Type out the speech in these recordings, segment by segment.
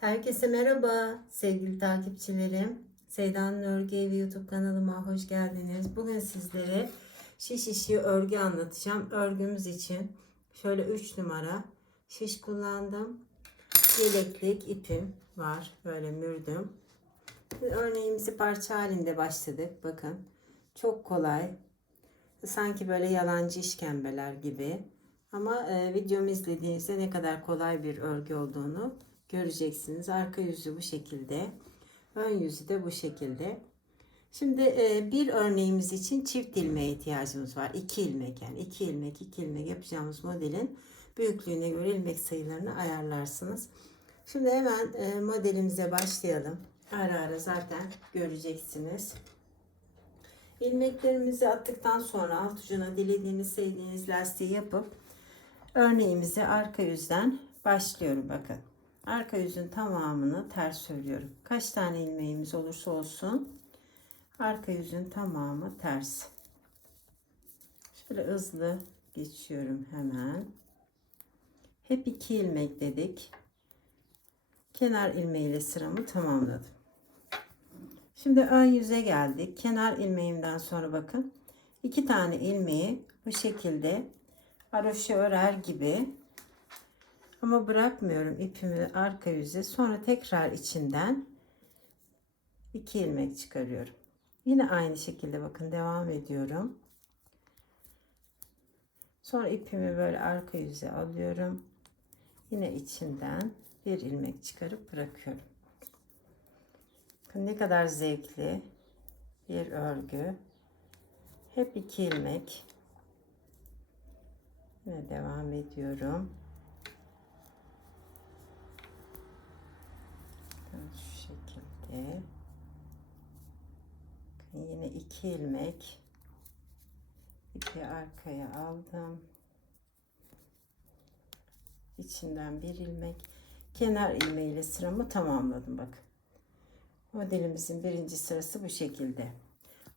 Herkese merhaba sevgili takipçilerim. Seydan'ın Örgü Evi YouTube kanalıma hoş geldiniz. Bugün sizlere şiş işi örgü anlatacağım. Örgümüz için şöyle 3 numara şiş kullandım. Yeleklik ipim var. Böyle mürdüm. Örneğimizi parça halinde başladık. Bakın çok kolay. Sanki böyle yalancı işkembeler gibi. Ama e, videomu izlediğinizde ne kadar kolay bir örgü olduğunu göreceksiniz. Arka yüzü bu şekilde. Ön yüzü de bu şekilde. Şimdi e, bir örneğimiz için çift ilmeğe ihtiyacımız var. İki ilmek yani iki ilmek iki ilmek yapacağımız modelin büyüklüğüne göre ilmek sayılarını ayarlarsınız. Şimdi hemen e, modelimize başlayalım. Ara ara zaten göreceksiniz. İlmeklerimizi attıktan sonra alt ucuna dilediğiniz sevdiğiniz lastiği yapıp örneğimizi arka yüzden başlıyorum bakın. Arka yüzün tamamını ters örüyorum. Kaç tane ilmeğimiz olursa olsun arka yüzün tamamı ters. Şöyle hızlı geçiyorum hemen. Hep iki ilmek dedik. Kenar ilmeğiyle sıramı tamamladım. Şimdi ön yüze geldik. Kenar ilmeğimden sonra bakın. iki tane ilmeği bu şekilde haroşa örer gibi ama bırakmıyorum ipimi arka yüze. Sonra tekrar içinden iki ilmek çıkarıyorum. Yine aynı şekilde bakın devam ediyorum. Sonra ipimi böyle arka yüze alıyorum. Yine içinden bir ilmek çıkarıp bırakıyorum. Bakın ne kadar zevkli bir örgü. Hep iki ilmek. Yine devam ediyorum. Bakın yine iki ilmek. ipi arkaya aldım. İçinden bir ilmek. Kenar ilmeğiyle sıramı tamamladım bakın. Modelimizin birinci sırası bu şekilde.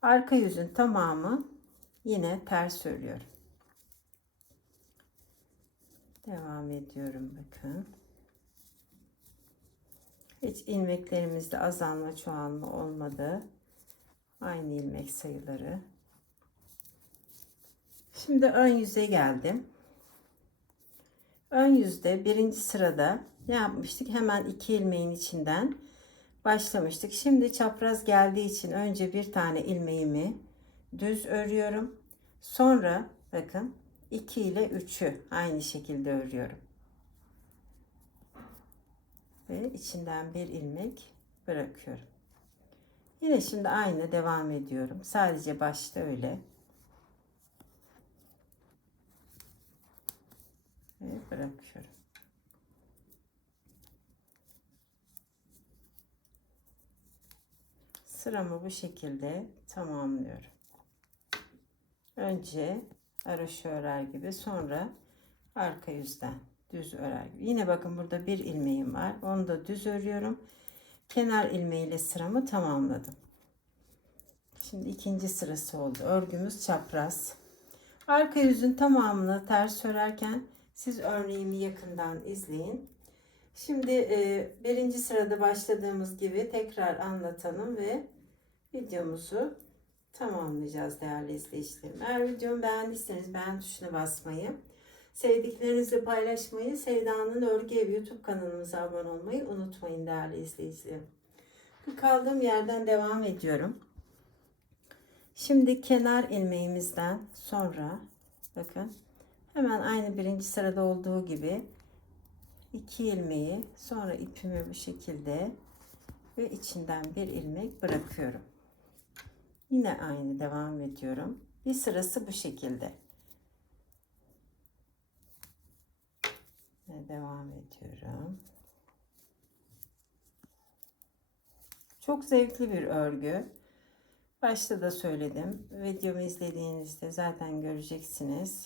Arka yüzün tamamı yine ters örüyorum. Devam ediyorum bakın. Hiç ilmeklerimizde azalma çoğalma olmadı. Aynı ilmek sayıları. Şimdi ön yüze geldim. Ön yüzde birinci sırada ne yapmıştık? Hemen iki ilmeğin içinden başlamıştık. Şimdi çapraz geldiği için önce bir tane ilmeğimi düz örüyorum. Sonra bakın 2 ile 3'ü aynı şekilde örüyorum. Ve içinden bir ilmek bırakıyorum. Yine şimdi aynı devam ediyorum. Sadece başta öyle. Ve bırakıyorum. Sıramı bu şekilde tamamlıyorum. Önce örer gibi sonra arka yüzden düz örer. Yine bakın burada bir ilmeğim var. Onu da düz örüyorum. Kenar ilmeğiyle sıramı tamamladım. Şimdi ikinci sırası oldu. Örgümüz çapraz. Arka yüzün tamamını ters örerken siz örneğimi yakından izleyin. Şimdi e, birinci sırada başladığımız gibi tekrar anlatalım ve videomuzu tamamlayacağız değerli izleyicilerim. Eğer videomu beğendiyseniz beğen tuşuna basmayı, sevdiklerinizle paylaşmayı, Sevda'nın Örgü Evi YouTube kanalımıza abone olmayı unutmayın değerli izleyicilerim. Kaldığım yerden devam ediyorum. Şimdi kenar ilmeğimizden sonra bakın hemen aynı birinci sırada olduğu gibi iki ilmeği sonra ipimi bu şekilde ve içinden bir ilmek bırakıyorum. Yine aynı devam ediyorum. Bir sırası bu şekilde. Devam ediyorum. Çok zevkli bir örgü. Başta da söyledim. Videomu izlediğinizde zaten göreceksiniz.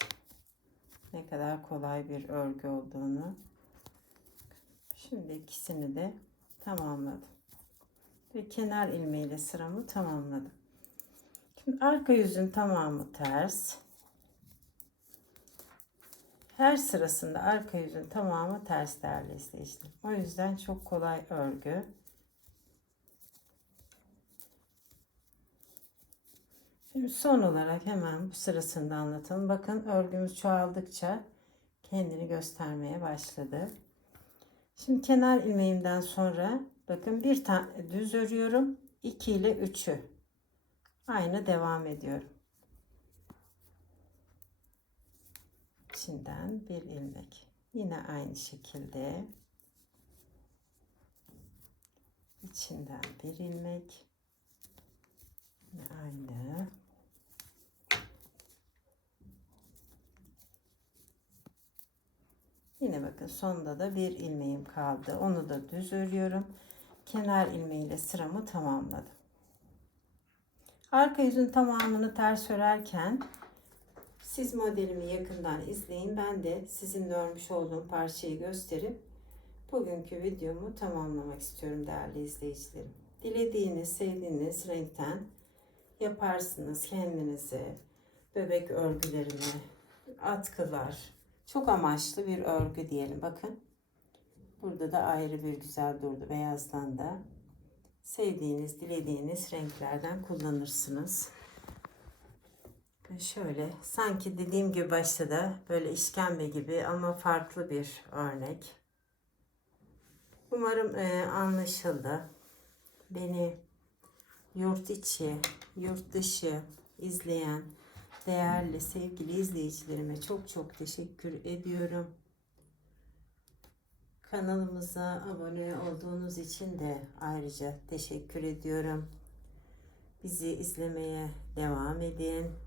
Ne kadar kolay bir örgü olduğunu. Şimdi ikisini de tamamladım. Ve kenar ilmeğiyle sıramı tamamladım. Şimdi arka yüzün tamamı ters. Her sırasında arka yüzün tamamı ters değerli izleyicilerim. O yüzden çok kolay örgü. Şimdi son olarak hemen bu sırasında anlatalım. Bakın örgümüz çoğaldıkça kendini göstermeye başladı. Şimdi kenar ilmeğimden sonra bakın bir tane düz örüyorum. 2 ile 3'ü aynı devam ediyorum. İçinden bir ilmek. Yine aynı şekilde içinden bir ilmek. Yine aynı. Yine bakın sonda da bir ilmeğim kaldı. Onu da düz örüyorum. Kenar ilmeğiyle sıramı tamamladım. Arka yüzün tamamını ters örerken siz modelimi yakından izleyin. Ben de sizin örmüş olduğum parçayı gösterip bugünkü videomu tamamlamak istiyorum değerli izleyicilerim. Dilediğiniz, sevdiğiniz renkten yaparsınız kendinize. Bebek örgülerimi, atkılar, çok amaçlı bir örgü diyelim. Bakın. Burada da ayrı bir güzel durdu. Beyazdan da. Sevdiğiniz, dilediğiniz renklerden kullanırsınız. Şöyle sanki dediğim gibi başta da böyle işkembe gibi ama farklı bir örnek. Umarım e, anlaşıldı. Beni yurt içi, yurt dışı izleyen değerli sevgili izleyicilerime çok çok teşekkür ediyorum. Kanalımıza abone olduğunuz için de ayrıca teşekkür ediyorum. Bizi izlemeye devam edin.